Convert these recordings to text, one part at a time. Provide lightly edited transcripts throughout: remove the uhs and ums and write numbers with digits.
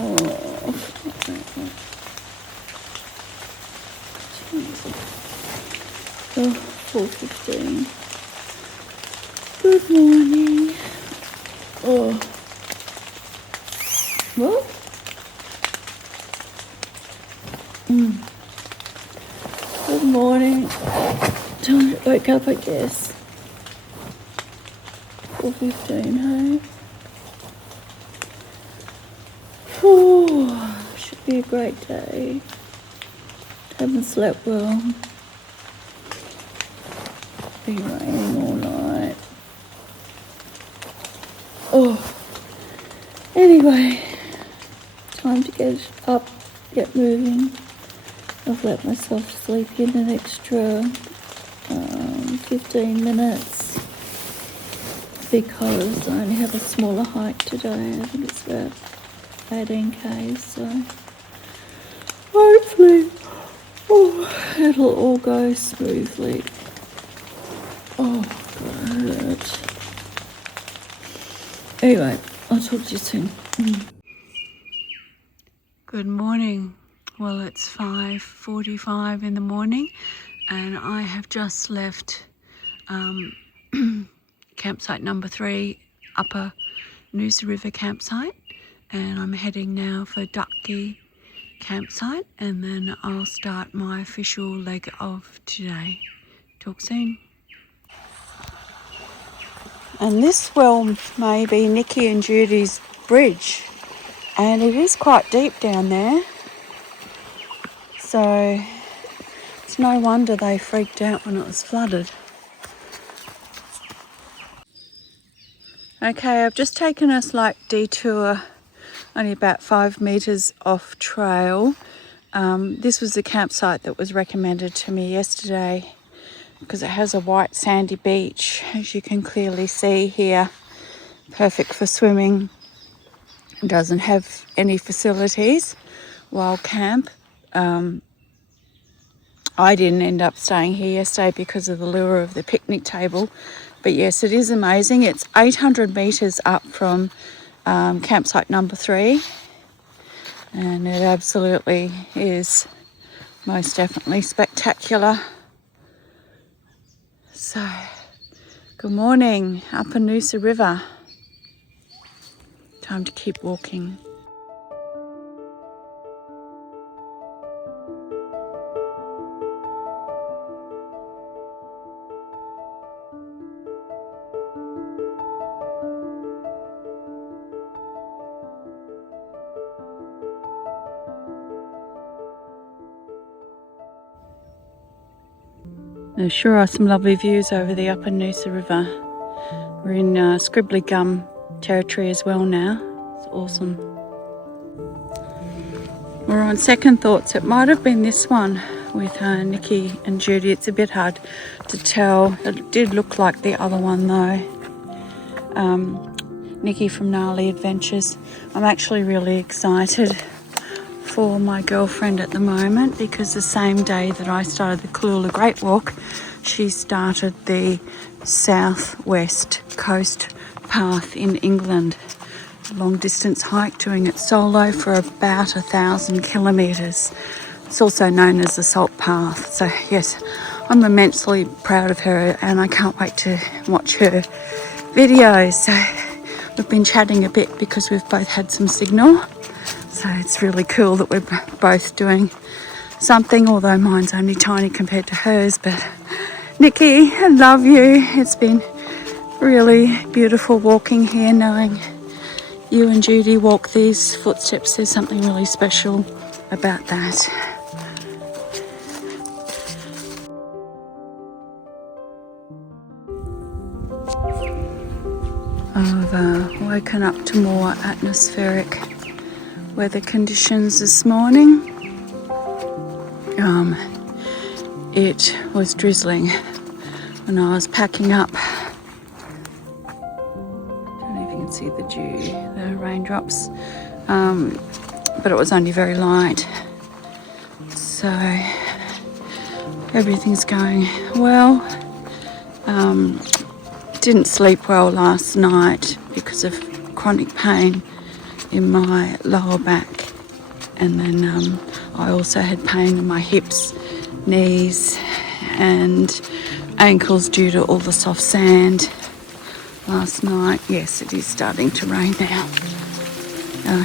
Oh, 4:15. Good morning. Oh, what? Good morning. Time to wake up, I guess. 4:15, hey? Oh, should be a great day. Haven't slept well. Been raining all night. Oh, anyway, time to get up, get moving. I've let myself sleep in an extra 15 minutes because I only have a smaller hike today. I think it's about 18 k's, so hopefully it'll all go smoothly. Oh, God. Anyway, I'll talk to you soon. Good morning. Well, it's 5:45 in the morning and I have just left campsite number 3, Upper Noosa River campsite, and I'm heading now for Ducky campsite, and then I'll start my official leg of today. Talk soon. And this well may be Nikki and Judy's bridge, and it is quite deep down there, so it's no wonder they freaked out when it was flooded. Okay, I've just taken a slight detour, only about 5 metres off trail. This was the campsite that was recommended to me yesterday because it has a white sandy beach, as you can clearly see here. Perfect for swimming. It doesn't have any facilities while camp. I didn't end up staying here yesterday because of the lure of the picnic table. But yes, it is amazing. It's 800 metres up from campsite number 3. And it absolutely is most definitely spectacular. So, good morning, Upper Noosa River. Time to keep walking. There sure are some lovely views over the Upper Noosa River. We're in Scribbly Gum territory as well now. It's awesome. We're on second thoughts. It might have been this one with Nikki and Judy. It's a bit hard to tell. It did look like the other one though. Nikki from Gnarly Adventures. I'm actually really excited for my girlfriend at the moment because the same day that I started the Cooloola Great Walk, she started the southwest coast path in England. A long distance hike, doing it solo for about 1,000 kilometres. It's also known as the Salt Path. So yes, I'm immensely proud of her and I can't wait to watch her videos. So we've been chatting a bit because we've both had some signal. So it's really cool that we're both doing something, although mine's only tiny compared to hers. But Nikki, I love you. It's been really beautiful walking here, knowing you and Judy walk these footsteps. There's something really special about that. I've woken up to more atmospheric weather conditions this morning. It was drizzling when I was packing up. Don't know if you can see the dew, the raindrops, but it was only very light. So everything's going well. Didn't sleep well last night because of chronic pain in my lower back, and then I also had pain in my hips, knees and ankles due to all the soft sand last night. Yes, it is starting to rain now.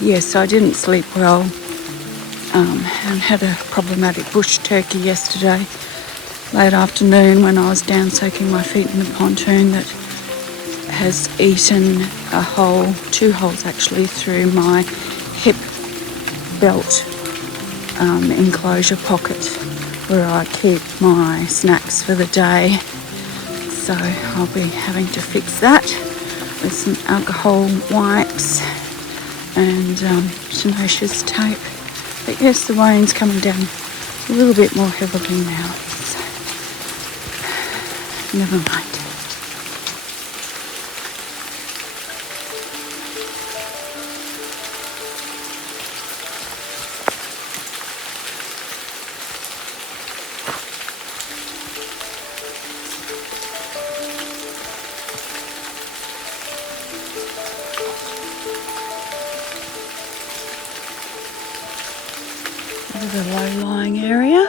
Yes, I didn't sleep well and had a problematic bush turkey yesterday late afternoon when I was down soaking my feet in the pontoon that has eaten a hole, 2 holes actually, through my hip belt enclosure pocket where I keep my snacks for the day. So I'll be having to fix that with some alcohol wipes and tenacious tape. But yes, the rain's coming down a little bit more heavily now, so never mind. This is a low-lying area.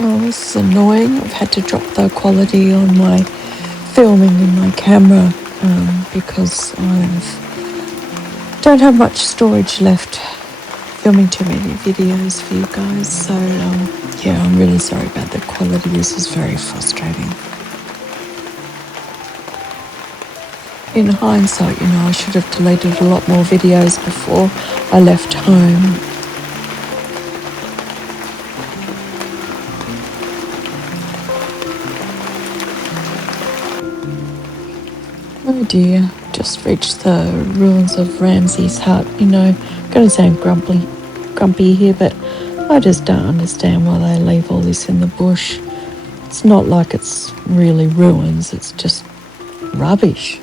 Oh, this is annoying. I've had to drop the quality on my filming in my camera because I don't have much storage left filming too many videos for you guys. So yeah, I'm really sorry about the quality. This is very frustrating. In hindsight, I should have deleted a lot more videos before I left home. Oh dear, just reached the ruins of Ramsay's hut. Going to sound grumpy here, but I just don't understand why they leave all this in the bush. It's not like it's really ruins, it's just rubbish.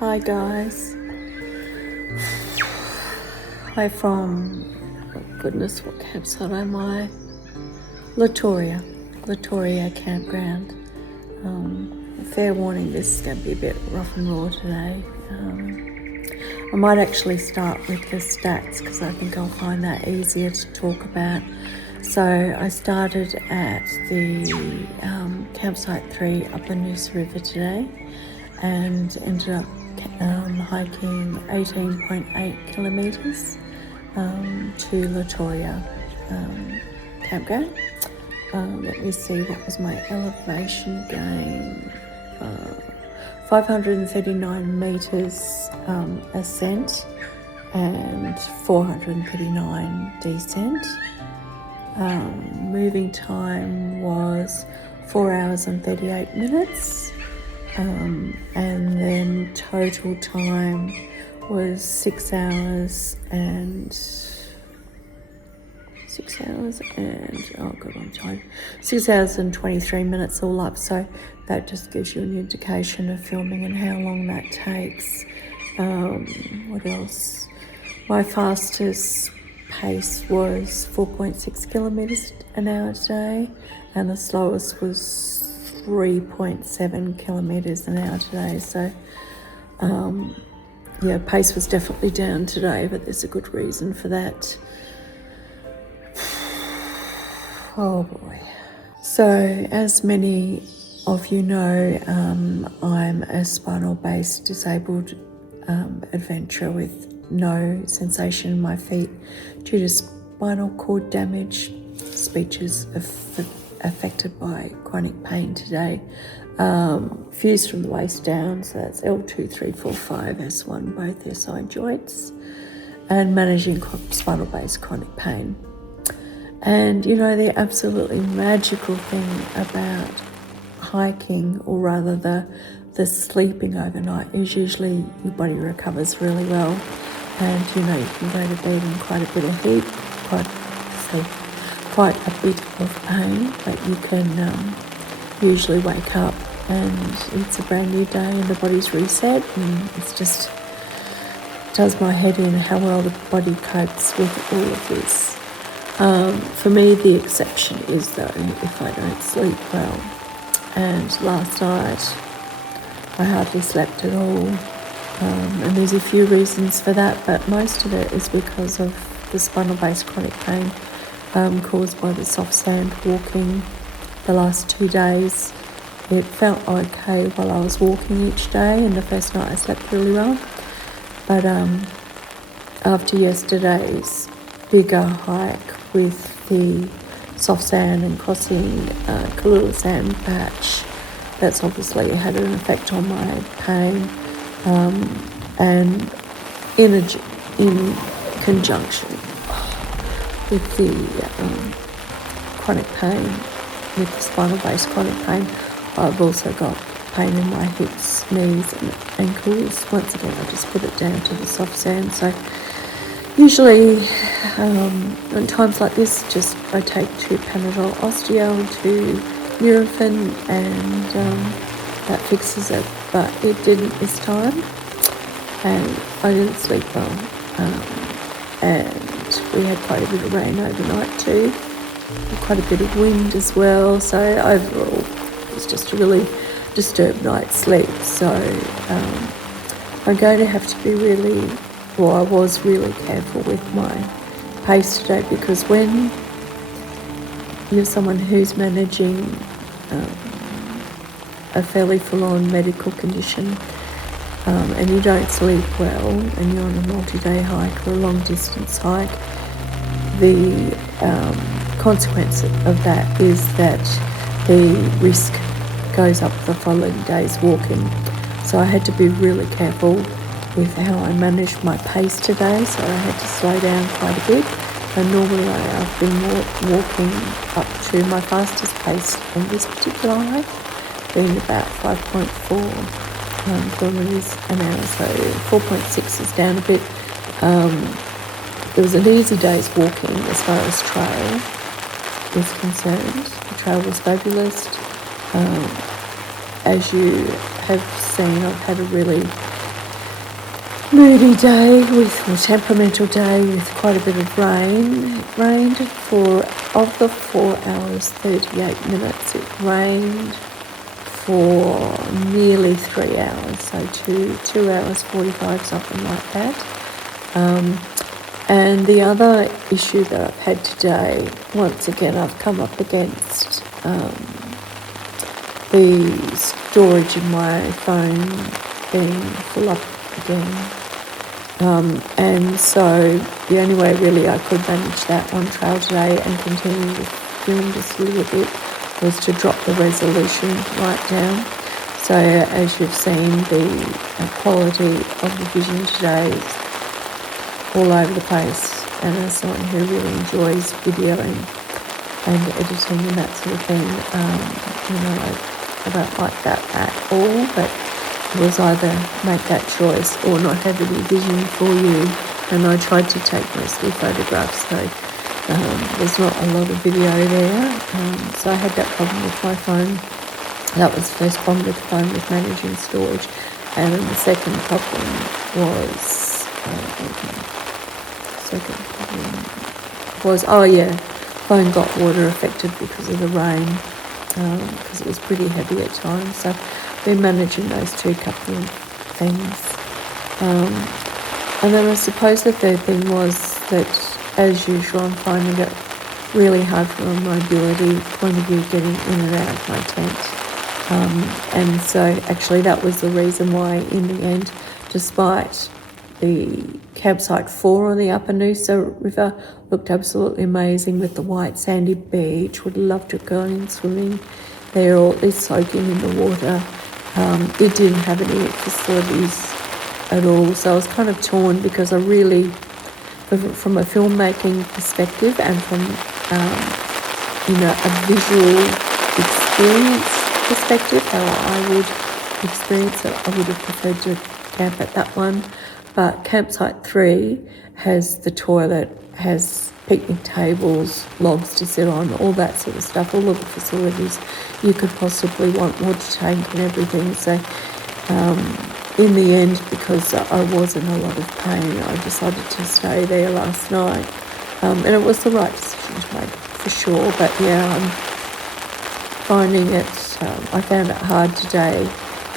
Hi guys. Hi from, oh goodness, what campsite am I? Litoria campground. Fair warning, this is going to be a bit rough and raw today. I might actually start with the stats because I think I'll find that easier to talk about. So I started at the campsite 3 Upper Noosa River today and ended up hiking 18.8 kilometres to Litoria campground. Let me see, what was my elevation gain? 539 metres ascent and 439 descent. Moving time was 4 hours and 38 minutes. And then total time was 6 hours and oh god, I'm tired. 6 hours and 23 minutes all up. So that just gives you an indication of filming and how long that takes. What else? My fastest pace was 4.6 kilometres an hour today, and the slowest was 3.7 kilometres an hour today. So yeah, pace was definitely down today, but there's a good reason for that. Oh boy. So as many of you know, I'm a spinal based disabled adventurer with no sensation in my feet due to spinal cord damage. Speech is affected by chronic pain today. Fused from the waist down, so that's L2, 3, 4, 5, S1, both their side joints, and managing spinal based chronic pain. And you know, the absolutely magical thing about hiking, or rather the sleeping overnight, is usually your body recovers really well, and you know, you can go to bed in quite a bit of heat, quite a bit of pain, but you can usually wake up and it's a brand new day and the body's reset, and it's just does my head in how well the body copes with all of this. For me, the exception is though if I don't sleep well, and last night I hardly slept at all, and there's a few reasons for that, but most of it is because of the spinal based chronic pain caused by the soft sand walking the last 2 days. It felt okay while I was walking each day, and the first night I slept really well, but after yesterday's bigger hike with the soft sand and crossing Cooloola sand patch, that's obviously had an effect on my pain, and in conjunction with the chronic pain, with the spinal based chronic pain, I've also got pain in my hips, knees and ankles. Once again, I just put it down to the soft sand. So usually in times like this, just I take 2 Panadol Osteo, 2 Nurofen, and that fixes it. But it didn't this time, and I didn't sleep well. And we had quite a bit of rain overnight too, and quite a bit of wind as well. So overall, it was just a really disturbed night's sleep. So I'm going to have to be I was really careful with my pace today, because when you're someone who's managing a fairly full-on medical condition, and you don't sleep well, and you're on a multi-day hike or a long-distance hike, the consequence of that is that the risk goes up the following day's walking. So I had to be really careful with how I managed my pace today, so I had to slow down quite a bit. And normally I've been walking up to my fastest pace on this particular hike, being about 5.4 kilometres an hour, so 4.6 is down a bit. It was an easy day's walking as far as trail is concerned. The trail was fabulous. As you have seen, I've had a really moody day, a temperamental day with quite a bit of rain. It rained of the 4 hours 38 minutes, it rained for nearly 3 hours, so 2 hours 45, something like that. And the other issue that I've had today, once again, I've come up against the storage in my phone being full up again. And so the only way really I could manage that on trail today and continue with doing just a little bit was to drop the resolution right down. So as you've seen, the quality of the vision today is all over the place, and as someone who really enjoys videoing and editing and that sort of thing, I don't like that at all, but it was either make that choice or not have any vision for you. And I tried to take mostly photographs, so there's not a lot of video there. So I had that problem with my phone. That was the first problem with the phone, with managing storage. And then the second problem was, phone got water affected because of the rain, because it was pretty heavy at times. So we're managing those two couple of things. And then I suppose the third thing was that, as usual, I'm finding it really hard from a mobility point of view getting in and out of my tent. And so actually that was the reason why in the end, despite the campsite 4 on the Upper Noosa River looked absolutely amazing with the white sandy beach, would love to go in swimming there or at least soaking in the water. It didn't have any facilities at all, so I was kind of torn, because I really, from a filmmaking perspective and from a visual experience perspective, how I would experience it, I would have preferred to camp at that one. But campsite 3 has the toilet, has picnic tables, logs to sit on, all that sort of stuff, all of the facilities you could possibly want, water tank and everything. So in the end, because I was in a lot of pain, I decided to stay there last night. And it was the right decision to make, for sure. But yeah, I'm finding it, I found it hard today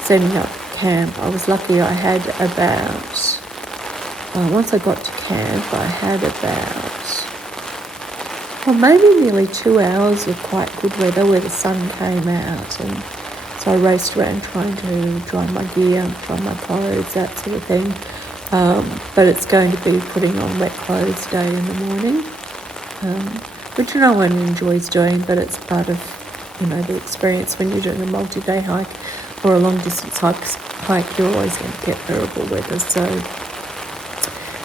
setting up camp. I was lucky I had about, once I got to camp, I had about, maybe nearly 2 hours of quite good weather where the sun came out, and so I raced around trying to dry my gear, dry my clothes, that sort of thing. But it's going to be putting on wet clothes day in the morning, which no one enjoys doing, but it's part of the experience when you're doing a multi-day hike or a long distance hike, you're always going to get variable weather. So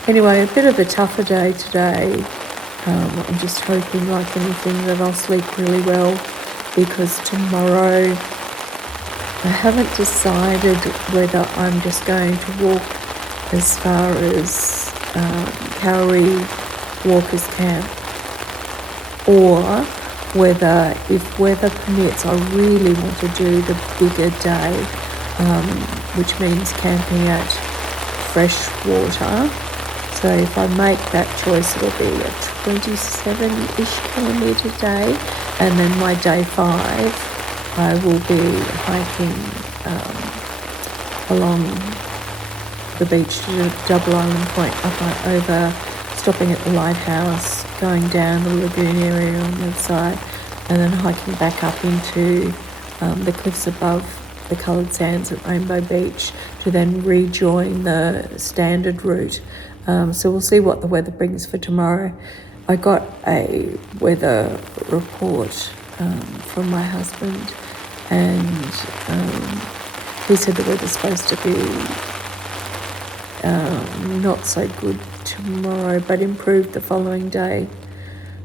anyway, a bit of a tougher day today. I'm just hoping, like anything, that I'll sleep really well, because tomorrow I haven't decided whether I'm just going to walk as far as Litoria Walkers Camp, or whether, if weather permits, I really want to do the bigger day, which means camping at fresh water. So if I make that choice, it'll be a 27-ish kilometre day, and then my day 5, I will be hiking along the beach to Double Island Point, up over, stopping at the lighthouse, going down the lagoon area on the side, and then hiking back up into the cliffs above the coloured sands at Rainbow Beach to then rejoin the standard route. So we'll see what the weather brings for tomorrow. I got a weather report from my husband, and he said the weather's supposed to be not so good tomorrow, but improved the following day.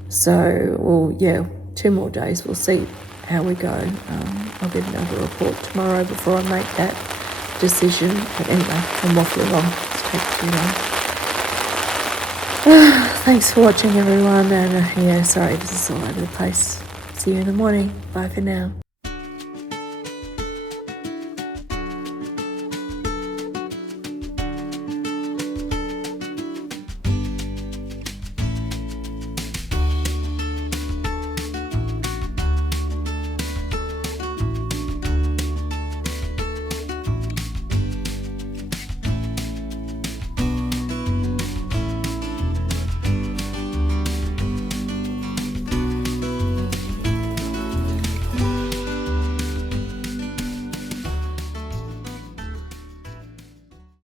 So, well, yeah, 2 more days. We'll see how we go. I'll get another report tomorrow before I make that decision. But anyway, I'm waffling on. It's taking too long. Thanks for watching, everyone. And yeah, sorry, this is all over the place. See you in the morning. Bye for now.